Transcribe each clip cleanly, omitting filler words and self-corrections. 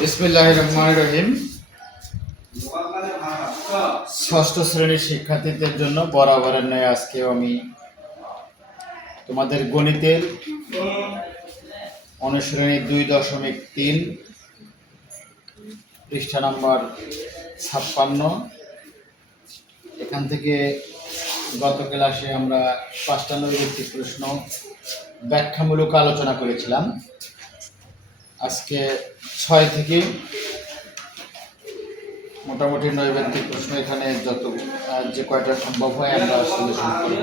বিসমিল্লাহির রহমানির রহিম। ষষ্ঠ শ্রেণীর শিক্ষার্থীদের জন্য বরাবরের ন্যায় আজকেও আমি তোমাদের গণিতের অনুশীলনী 2.3 পৃষ্ঠা নম্বর 56, এখান থেকে গত ক্লাসে আমরা 5টা নৈর্ব্যক্তিক প্রশ্ন ব্যাখ্যামূলক আলোচনা করেছিলাম। আজকে 6 থেকে মোটামুটি নৈর্ব্যক্তিক প্রশ্ন এখানে যে কয়টা সম্ভব হয় আমরা সলিউশন করব।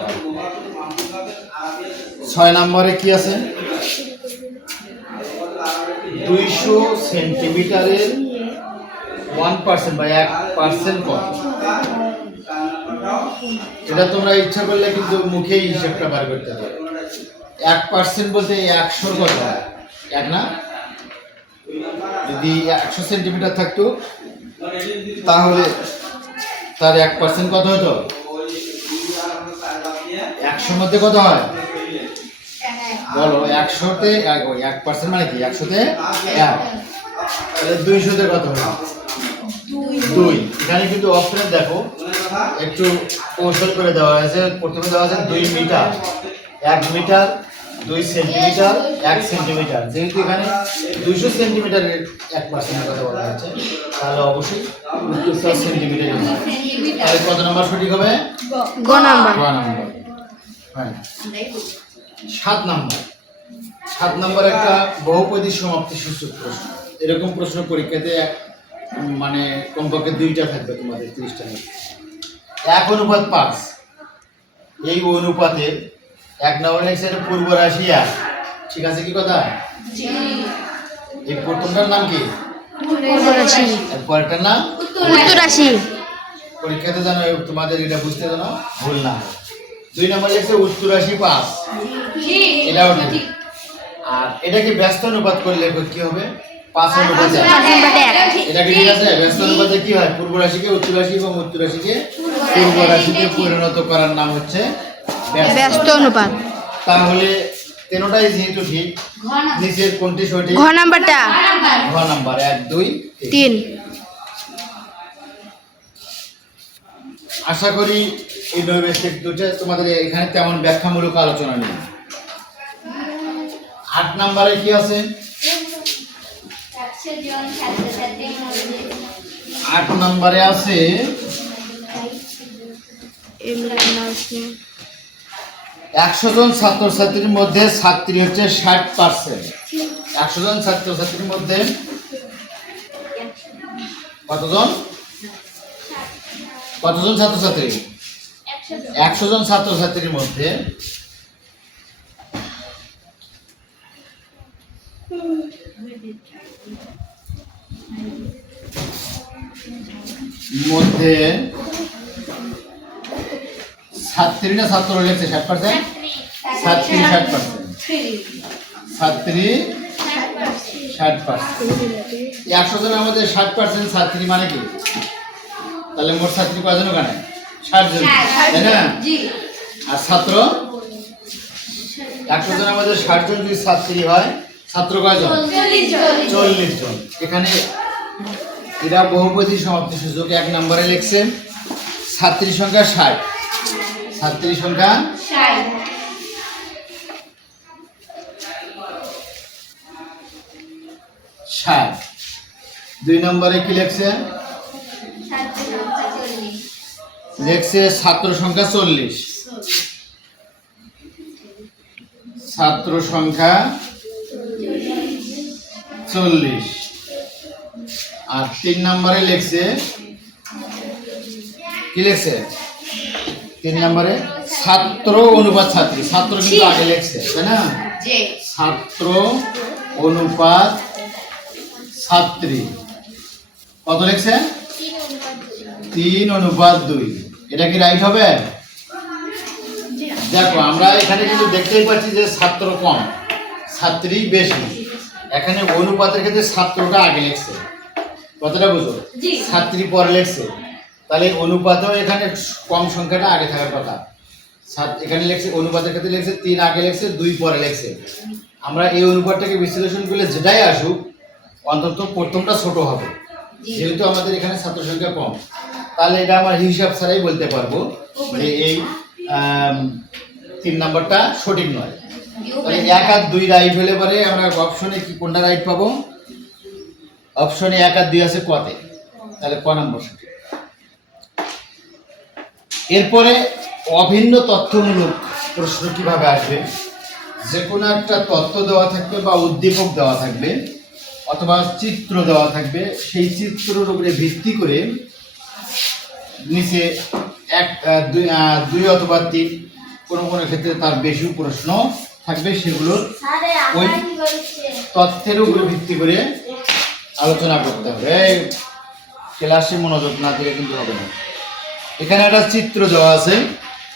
6 নম্বরে কি আছে? 200 সেন্টিমিটারের 1% বা 1% কত? এটা তোমরা ইচ্ছা করলে কিন্তু মুখেই হিসাবটা বার করতে পারো। 1% বলতে 100 কত হয়? এক না? যদি 100 সেন্টিমিটার থাকতো তাহলে তার 1% কত হতো? 100 মধ্যে কত হয় বলো? 100-তে 1% মানে কি? 100-তে 1, তাহলে 200-তে কত হবে? 2। এখানে কিন্তু অপশনে দেখো একটু কৌশল করে দেওয়া হয়েছে। প্রথমে দেওয়া আছে 2 মিটার, 1 মিটার, 2 সেন্টিমিটার, 1 সেন্টিমিটার। যেহেতু এখানে 200 সেন্টিমিটারের 1% কথা বলা হয়েছে, তাহলে অবশ্যই উত্তরটা সেন্টিমিটার হবে। তাহলে কত নাম্বার সঠিক হবে? গ নাম্বার। হ্যাঁ। 7 নাম্বার একটা বহুপদী সমাপ্তি সূচক প্রশ্ন। এরকম প্রশ্ন পরীক্ষাতে মানে কমপক্ষে 2টা থাকবে তোমাদের 30টা মধ্যে। 1:5 এই অনুপাতে 1 নম্বর এর পূর্ব রাশি 1। ঠিক আছে কি কথা? জি। এই প্রথমটার নাম কি? পূর্ব রাশি। আর পরেরটার নাম উত্তর রাশি। পরীক্ষাতে জানো তোমাদের এটা বুঝতে জানো ভুল না। 2 নম্বর লেখছে উত্তর রাশি 5। জি। এটাও ঠিক। আর এটাকে ব্যস্ত অনুপাত করলে কি হবে? 5:1। এটা কি ঠিক আছে? ব্যস্ত অনুপাতে কি হয়? পূর্ব রাশিকে উত্তর রাশি এবং উত্তর রাশিকে পূর্ব রাশিতে পরিণত করার নাম হচ্ছে ব্যস্ত অনুপাত। তাহলে তিনটাই যেহেতু ঠিক, নিচের কোনটি সঠিক? ঘ নাম্বারটা। ঘ নাম্বার 1, 2, 3। আশা করি এই নৈর্ব্যক্তিক দুটো তোমাদের এখানে তেমন ব্যাখ্যামূলক আলোচনা নেই। 8 নম্বরে কি আছে? 8 নম্বরে আছে 100 জন ছাত্রছাত্রীর মধ্যে ছাত্রী হচ্ছে 60%। 100 জন ছাত্রছাত্রীর মধ্যে কতজন ছাত্রছাত্রী? 100 জন ছাত্রছাত্রীর মধ্যে ছাত্রী না ছাত্র লেগেছে 60%? ছাত্রী 60%। ছাত্রী 60%। 100 জনের মধ্যে 60% ছাত্রী মানে কি? তাহলে মোট ছাত্রী কয়জন ওখানে? 60 জন, তাই না? আর ছাত্র 100 জনের মধ্যে 60 জন যদি ছাত্রী হয়, ছাত্র কয়জন? 40 জন। এখানে এরা বহুপদী সমাপ্তি সূচক 1 নম্বরে লিখছে ছাত্রী সংখ্যা 60। ছাত্রী সংখ্যা 60। 2 নম্বরে কি লিখছে? ছাত্র সংখ্যা 40। ছাত্র সংখ্যা 40। আর 3 নম্বরে লিখছে কি লিখছে? 3 নম্বরে ছাত্র অনুপাত ছাত্রী। ছাত্র কিন্তু আগে লিখছে, তাই না? ছাত্র অনুপাত ছাত্রী কত লিখছে? 3:2। এটা কি রাইট হবে? দেখো আমরা এখানে কিন্তু দেখতেই পাচ্ছি যে ছাত্র কম, ছাত্রী বেশি। এখানে অনুপাতের ক্ষেত্রে ছাত্রটা আগে লিখছে, কতটা বুঝো? ছাত্রী পরে লিখছে, তাহলে অনুপাতেও এখানে কম সংখ্যাটা আগে থাকার কথা। এখানে লিখছে অনুপাতের ক্ষেত্রে লিখছে 3 আগে লিখছে, 2 পরে লিখছে। আমরা এই অনুপাতটাকে বিশ্লেষণ করলে যেটাই আসুক অন্তত প্রথমটা ছোট হবে, যেহেতু আমাদের এখানে ছাত্র সংখ্যা কম। তাহলে এটা আমার হিসাব ছাড়াই বলতে পারবো যে এই 3 নাম্বারটা সঠিক নয়। তাহলে 1 আর 2 রাইট হলে পরে আমরা অপশনে কি কোনটা রাইট পাবো? অপশনে 1 আর 2 আছে কতে, তাহলে ক নম্বর সঠিক। এরপরে অভিন্ন তথ্যমূলক প্রশ্ন কিভাবে আসবে? যে কোনো একটা তথ্য দেওয়া থাকবে বা উদ্দীপক দেওয়া থাকবে অথবা চিত্র দেওয়া থাকবে, সেই চিত্রের উপরে ভিত্তি করে নিচে 1 2 অথবা 3 কোনো কোনো ক্ষেত্রে তার বেশি প্রশ্ন থাকবে, সেগুলো ওই তথ্যের উপরে ভিত্তি করে আলোচনা করতে হবে। এই ক্লাসে মনোযোগ না দিলে কিন্তু হবে না। এখানে একটা চিত্র দেওয়া আছে,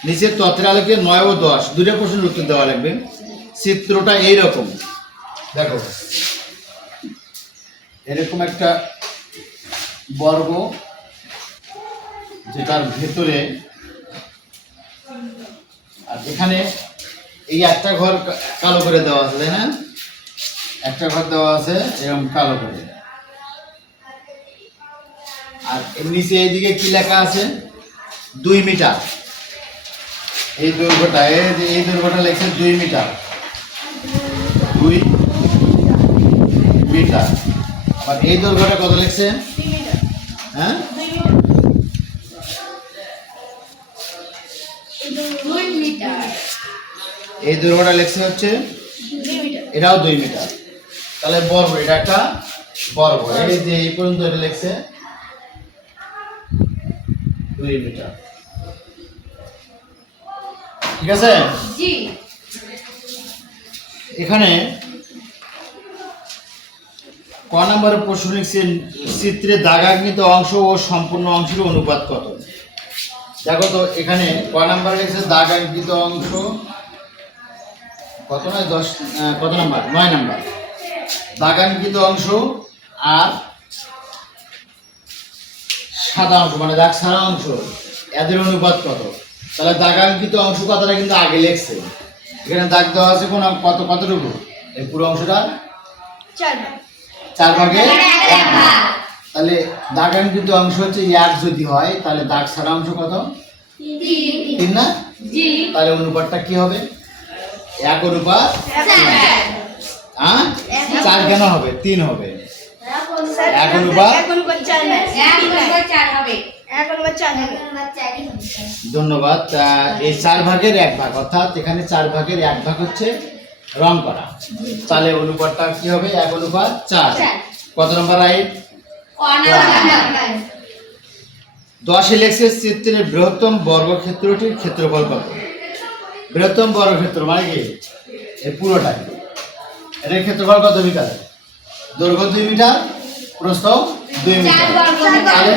নিচে তথ্যের আলোকে 9 ও 10 দুটো প্রশ্নের উত্তর দেওয়া লাগবে। চিত্রটা এইরকম, দেখো এরকম একটা বর্গ, যেটার ভেতরে আর এখানে এই একটা ঘর কালো করে দেওয়া আছে, তাই না? একটা ঘর দেওয়া আছে এরকম কালো করে, আর এর নিচে এইদিকে কি লেখা আছে? 2 মিটার। এই দৈর্ঘ্যটা এই দৈর্ঘ্যটা লেখছে 2 মিটার, 2 মিটার। আর এই দৈর্ঘ্যটা কত লেখছে? হ্যাঁ, এই দৈর্ঘ্যটা লেখছে হচ্ছে এটাও 2 মিটার। তাহলে বর্গ, এটা একটা বর্গ। এই যে এই পর্যন্ত এটা লেখছে 2 মিটার। ঠিক আছে? জি। এখানে ক নম্বরের প্রশ্ন লিখছে চিত্রে দাগাঙ্কিত অংশ ও সম্পূর্ণ অংশের অনুপাত কত? দেখো তো এখানে ক নম্বরে লিখছে দাগাঙ্কিত অংশ কত, নয় 10, কত নাম্বার? 9 নাম্বার। দাগাঙ্কিত অংশ আর সাদা অংশ মানে দাগ ছাড়া অংশ, এদের অনুপাত কত? তাহলে দাগাঙ্কিত অংশ কথাটা কিন্তু আগে লিখছে, এখানে দাগ দেওয়া আছে কোন কত কতটুকু? এই পুরো অংশটা 4 ভাগে 1 ভাগ। তাহলে দাগাঙ্কিত অংশ হচ্ছে 1 যদি হয়, তাহলে দাগ ছাড়া অংশ কত? 3 না? তাহলে অনুপাতটা কি হবে? 1 অনুপাত 4 কেন হবে? 3 হবে। 1 অনুপাত 4 হবে। ধন্যবাদ। এই 4 ভাগের 1 ভাগ, অর্থাৎ এখানে 4 ভাগের 1 ভাগ হচ্ছে রং করা। তাহলে অনুপাতটা কি হবে? 1 অনুপাত 4। কত নম্বর রাইট? 10 লেখছে চিত্রের বৃহত্তম বর্গক্ষেত্রটির ক্ষেত্রফল কত? বৃহত্তম বর্গক্ষেত্র মানে কি? এই পুরোটাই, এটার ক্ষেত্রফল কত মিটার? দৈর্ঘ্য 2 মিটার, প্রস্থ 2 মিটার। তাহলে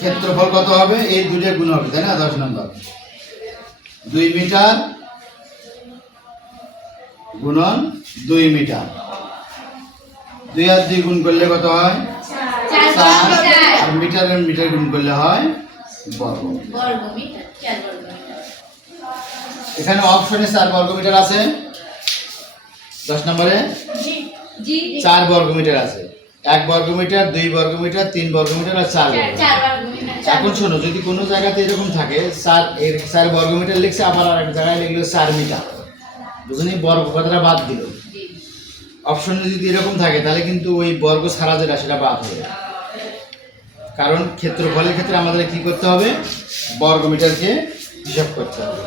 ক্ষেত্রফল কত হবে? এই দুটো গুণ হবে, তাই না? 10 নম্বর 2 মিটার গুণন 2 মিটার, 2 আর 2 গুণ করলে কত হয়? 4। আর মিটার আর মিটার গুণ করলে হয় বর্গ। এখানে অপশনে 4 বর্গ মিটার আছে, 10 নম্বরে 4 বর্গ মিটার আছে। 1 বর্গ মিটার, 2 বর্গ মিটার, 3 বর্গ মিটার আর 4 বর্গ মিটার। এখন শোনো, যদি কোনো জায়গাতে এরকম থাকে 4 বর্গ মিটার লিখছে, আবার আরেক জায়গায় লিখলো 4 মিটার, বুঝলি? বর্গ কথাটা বাদ দিল। অপশনে যদি এরকম থাকে তাহলে কিন্তু ওই বর্গ ছাড়া যেটা সেটা বাদ হবে, কারণ ক্ষেত্রফলের ক্ষেত্রে আমাদের কি করতে হবে? বর্গ মিটারকে হিসাব করতে হবে।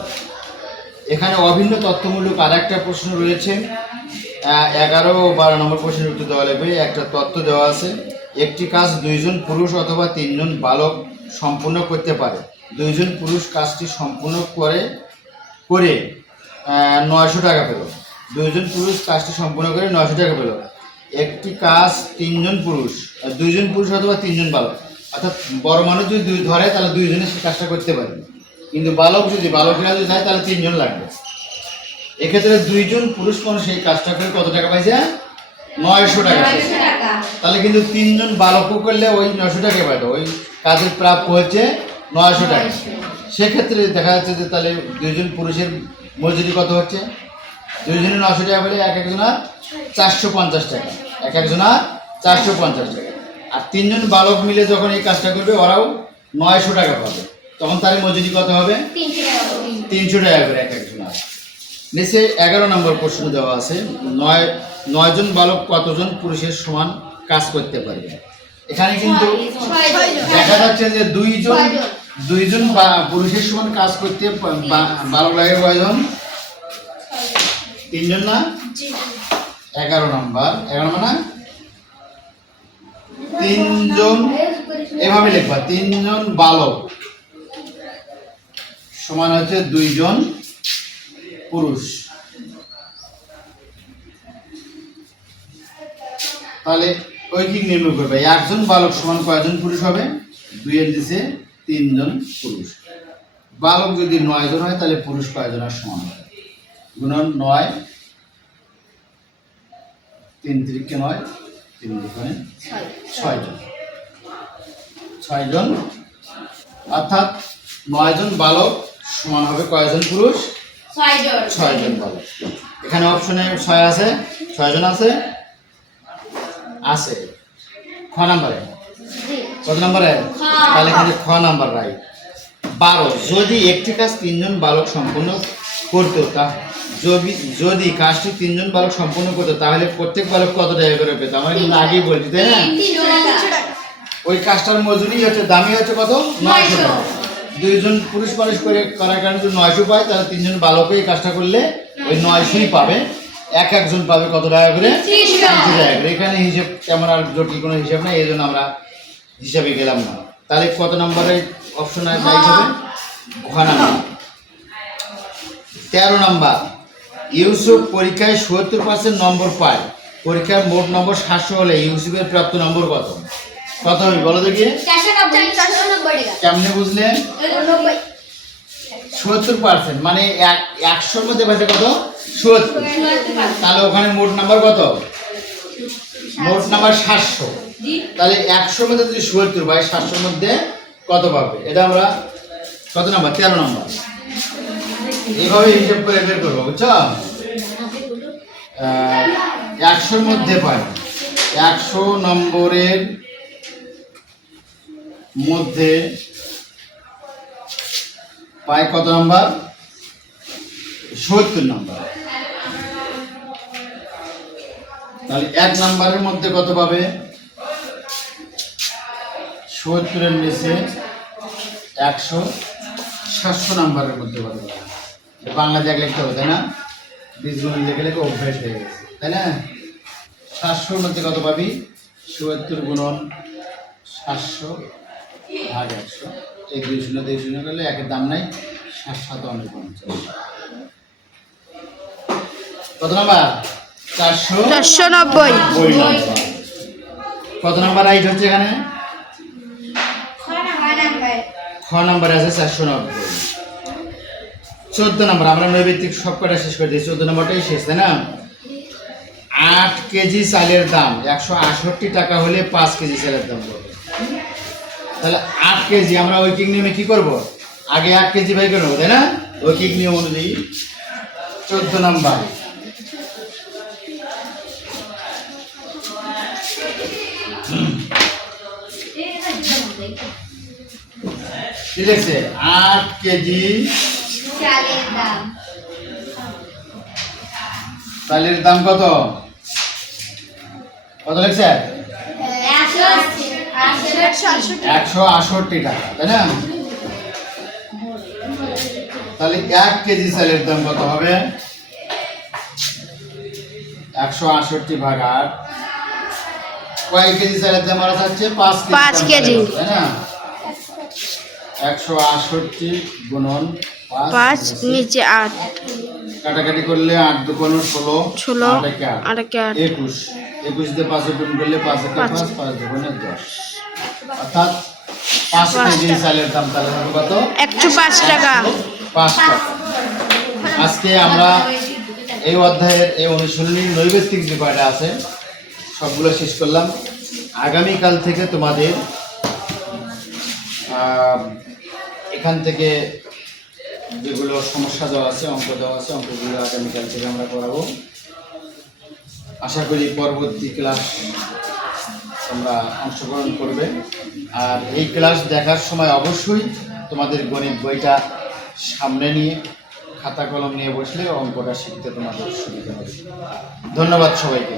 এখানে অভিন্ন তথ্যমূলক আর একটা প্রশ্ন রয়েছে, 11 ও 12 নম্বর প্রশ্নের উত্তর দেওয়া লাগবে। একটা তথ্য দেওয়া আছে, একটি কাজ 2 জন পুরুষ অথবা 3 জন বালক সম্পূর্ণ করতে পারে। 2 জন পুরুষ কাজটি সম্পূর্ণ করে 900 টাকা পেল। 2 জন পুরুষ কাজটি সম্পূর্ণ করে 900 টাকা পেল। একটি কাজ 3 জন পুরুষ, 2 জন পুরুষ অথবা 3 জন বালক, অর্থাৎ বড় মানুষ যদি 2 ধরে তাহলে 2 জনে সে কাজটা করতে পারবে, কিন্তু বালকেরা যদি যায় তাহলে 3 জন লাগবে। এক্ষেত্রে 2 জন পুরুষ মানুষ সেই কাজটা করে কত টাকা পাইছে? 900 টাকা। তাহলে কিন্তু 3 জন বালকও করলে ওই 900 টাকা পাইতো, ওই কাজের প্রাপ্য হচ্ছে 900 টাকা। সেক্ষেত্রে দেখা যাচ্ছে যে তাহলে 2 জন পুরুষের মজুরি কত হচ্ছে? 2 জনে 900 টাকা পেলে এক একজনের 450 টাকা, এক একজনের 450 টাকা। আর 3 জন বালক মিলে যখন এই কাজটা করবে ওরাও 900 টাকা পাবে। তখন তার মজুরি কত হবে? 300 টাকা করে এক একজন। নিচে 11 নম্বর প্রশ্ন দেওয়া আছে, 9 জন বালক কতজন পুরুষের সমান কাজ করতে পারবে? এখানে কিন্তু দেখা যাচ্ছে যে দুইজন পুরুষের সমান কাজ করতে বালক লাগে কয়জন? 3 জন না? 11 নম্বর না 3 জন, এভাবে লিখবা 3 জন বালক সমান হচ্ছে 2 জন পুরুষ। তাহলে ঐকিক নির্ণয় করবে, একজন বালক সমান কয়জন পুরুষ হবে? 2 এর নিচে 3 জন পুরুষ। বালক যদি 9 জন হয় তাহলে পুরুষ কয়জনের সমান হবে? গুণন 9, 3 3 9, 3 দুগুণে 6 জন। 6 জন, অর্থাৎ 9 জন বালক সমান হবে কয়জন পুরুষ? 6 জন বালক। এখানে অপশনে 6 আছে, 6 জন আছে আছে খ নাম্বারে। কত নাম্বারে? তাহলে এখানে খ নাম্বার রাইট। 12, যদি একটি কাজ 3 জন বালক সম্পূর্ণ করতো, যদি কাজটি 3 জন বালক সম্পূর্ণ করতো তাহলে প্রত্যেক বালক কত টাকা করে পেত? আমরা কিন্তু আগেই বলছি, তাই না? ওই কাজটার মজুরি হচ্ছে, দামই হচ্ছে কত? 900 টাকা। 2 জন পুরুষ মানুষ করে করার কারণে যদি 900 পায়, তাহলে 3 জন বালকই এই কাজটা করলে ওই 900ই পাবে। এক একজন পাবে কত টাকা করে? 300 টাকা করে। এখানে হিসাব তেমন আর জটিল কোনো হিসাব নাই, এই জন্য আমরা হিসাবে গেলাম না। তাহলে কত নম্বরে অপশন রাইট হবে? ঘ নাম্বার। 13 নম্বর, ইউসুফ পরীক্ষায় 70% নম্বর পায়। পরীক্ষার মোট নম্বর 700 হলে ইউসুফের প্রাপ্ত নম্বর কত? কত হবে বলো দেখি? 490 টাকা। কেমনে বুঝলে? 70% মানে 100-র মধ্যে পাইছে কত? 70। তাহলে ওখানে মোট নাম্বার কত? মোট নাম্বার 700। তাহলে 100-র মধ্যে যদি 70 বাই 700-র মধ্যে কত পাবে? এটা আমরা কত নাম্বার? 13 নম্বর। এইভাবে হিসাব করে বের করবো, বুঝছো? 100-র মধ্যে পায়, 100 নম্বরের মধ্যে পায় কত নাম্বার? 70 নাম্বার। তাহলে 1 নাম্বারের মধ্যে কত পাবে? 70-এর নিচে 100, 700 নাম্বারের মধ্যে কত পাবে? বাংলা জায়গা লিখতে হবে, তাই না? বীজগুলো লিখে লিখে অভ্যাস হয়ে গেছে, তাই না? 700-র মধ্যে কত পাবি? 70 গুণন 700 ভাগ 100। এই 2 শূন্য করলে একের দাম নাই, 7 7 49। কত নাম্বার? 490। কত নাম্বার রাইট হচ্ছে এখানে? খ নাম্বারে আছে 490। 14 নম্বর, আমরা নৈবেদিক সব কটা শেষ করে দিয়েছি, 14 নম্বরটাই শেষ, তাই না? 8 কেজি চালের দাম 168 টাকা হলে 5 কেজি চালের দাম কত? তাহলে 8 কেজি আমরা ঐকিক নিয়মে কি করব? আগে 1 কেজি বাই করে নেবো, তাই না? ঐকিক নিয়ম অনুযায়ী 14 নম্বর। কি লিখছে? 8 কেজি চালের দাম কত? কত লিখছে? 168 টাকা, তাই না? তাহলে 1 কেজি চালের দাম কত হবে? 168 ভাগ 8। কয় কেজি চালের দাম আমরা চাচ্ছি? 5 কেজি, তাই না? 168 গুণন 5 নিচে 8, কাটাকাটি করলে 8 দুগুণ 16, 8 21, 21 দিয়ে 5 গুণ করলে 5 একে 5, 5 দুগুণে 10। অর্থাৎ 5 কেজি চালের দাম তাহলে হবে কত? 105 টাকা। 5 টাকা। আজকে আমরা এই অধ্যায়ের এই অনুশীলনী নৈবেদিক যে কয়টা আছে সবগুলো শেষ করলাম। আগামীকাল থেকে তোমাদের এখান থেকে যেগুলো সমস্যা দেওয়া আছে, অঙ্ক দেওয়া আছে, অঙ্কগুলো আগামীকাল থেকে আমরা করাবো। আশা করি পরবর্তী ক্লাস তোমরা অংশগ্রহণ করবে। আর এই ক্লাস দেখার সময় অবশ্যই তোমাদের গণিত বইটা সামনে নিয়ে খাতা কলম নিয়ে বসলে অঙ্কটা শিখতে তোমাদের সুবিধা হবে। ধন্যবাদ সবাইকে।